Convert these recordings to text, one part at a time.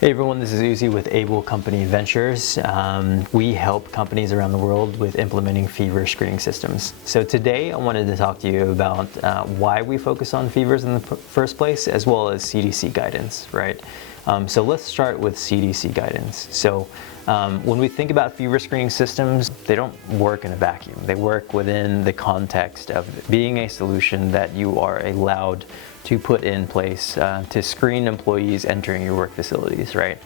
Hey everyone, this is Uzi with Able Company Ventures. We help companies around the world with implementing fever screening systems. So today I wanted to talk to you about why we focus on fevers in the first place, as well as CDC guidance, right? So let's start with CDC guidance. So when we think about fever screening systems, they don't work in a vacuum. They work within the context of being a solution that you are allowed to put in place to screen employees entering your work facilities, right?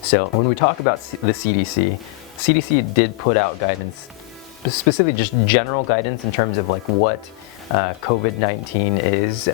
So when we talk about the CDC did put out guidance, specifically just general guidance in terms of like what COVID-19 is,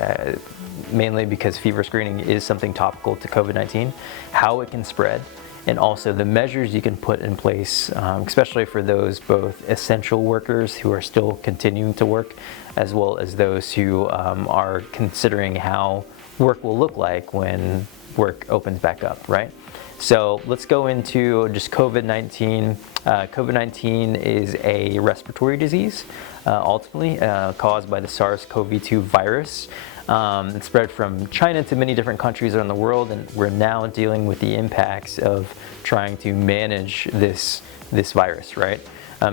mainly because fever screening is something topical to COVID-19, how it can spread, and also the measures you can put in place, especially for those both essential workers who are still continuing to work, as well as those who are considering how work will look like when work opens back up, right? So let's go into just COVID-19. COVID-19 is a respiratory disease, ultimately caused by the SARS-CoV-2 virus. It spread from China to many different countries around the world, and we're now dealing with the impacts of trying to manage this virus, right?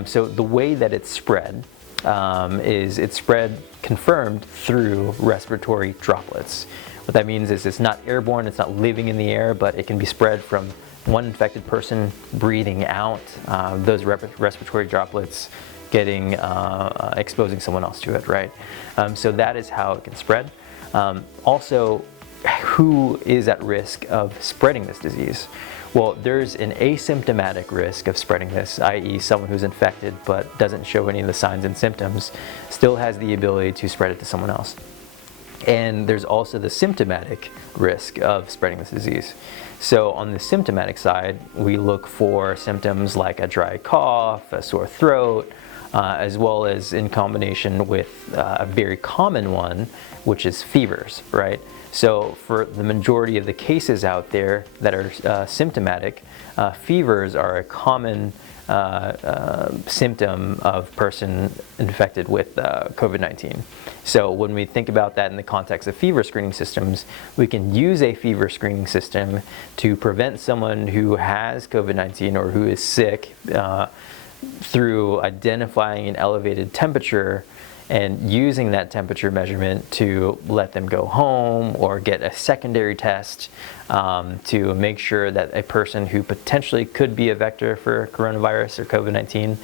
So the way that it's spread is it's spread confirmed through respiratory droplets. What that means is it's not airborne, it's not living in the air, but it can be spread from one infected person breathing out those respiratory droplets getting exposing someone else to it, right? So that is how it can spread. Also, who is at risk of spreading this disease? Well, there's an asymptomatic risk of spreading this, i.e. someone who's infected but doesn't show any of the signs and symptoms still has the ability to spread it to someone else. And there's also the symptomatic risk of spreading this disease. So on the symptomatic side, we look for symptoms like a dry cough, a sore throat, as well as in combination with a very common one, which is fevers, right? So for the majority of the cases out there that are symptomatic, fevers are a common symptom of person infected with COVID-19. So when we think about that in the context of fever screening systems, we can use a fever screening system to prevent someone who has COVID-19 or who is sick through identifying an elevated temperature and using that temperature measurement to let them go home or get a secondary test to make sure that a person who potentially could be a vector for coronavirus or COVID-19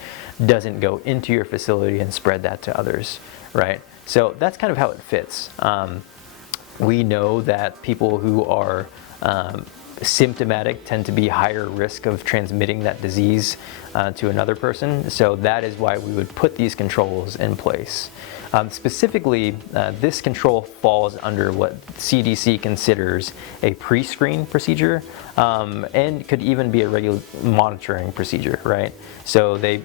doesn't go into your facility and spread that to others, right? So that's kind of how it fits. We know that people who are symptomatic tend to be higher risk of transmitting that disease to another person. So that is why we would put these controls in place. Specifically, this control falls under what CDC considers a pre-screen procedure and could even be a regular monitoring procedure, right? So they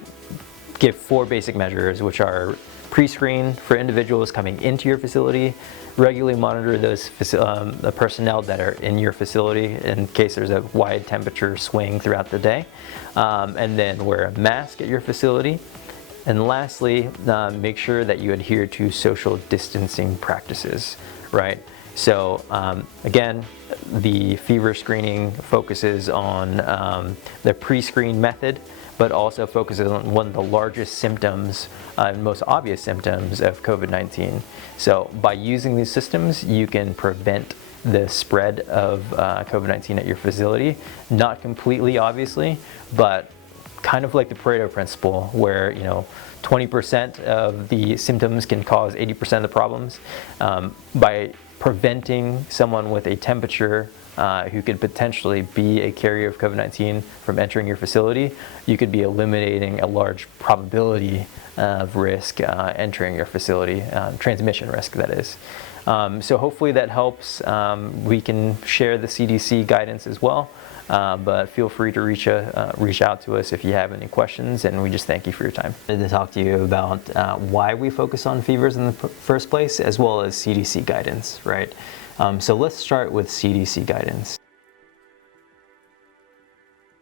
give 4 basic measures, which are pre-screen for individuals coming into your facility, regularly monitor those the personnel that are in your facility in case there's a wide temperature swing throughout the day, and then wear a mask at your facility. And lastly, make sure that you adhere to social distancing practices, right? So again, the fever screening focuses on the pre-screen method, but also focuses on one of the largest symptoms and most obvious symptoms of COVID-19. So by using these systems, you can prevent the spread of COVID-19 at your facility. Not completely, obviously, but kind of like the Pareto Principle, where 20% of the symptoms can cause 80% of the problems. By preventing someone with a temperature who could potentially be a carrier of COVID-19 from entering your facility, you could be eliminating a large probability of risk entering your facility, transmission risk, that is. So hopefully that helps. We can share the CDC guidance as well, but feel free to reach out to us if you have any questions, and we just thank you for your time. I wanted to talk to you about why we focus on fevers in the first place, as well as CDC guidance, right? So let's start with CDC guidance.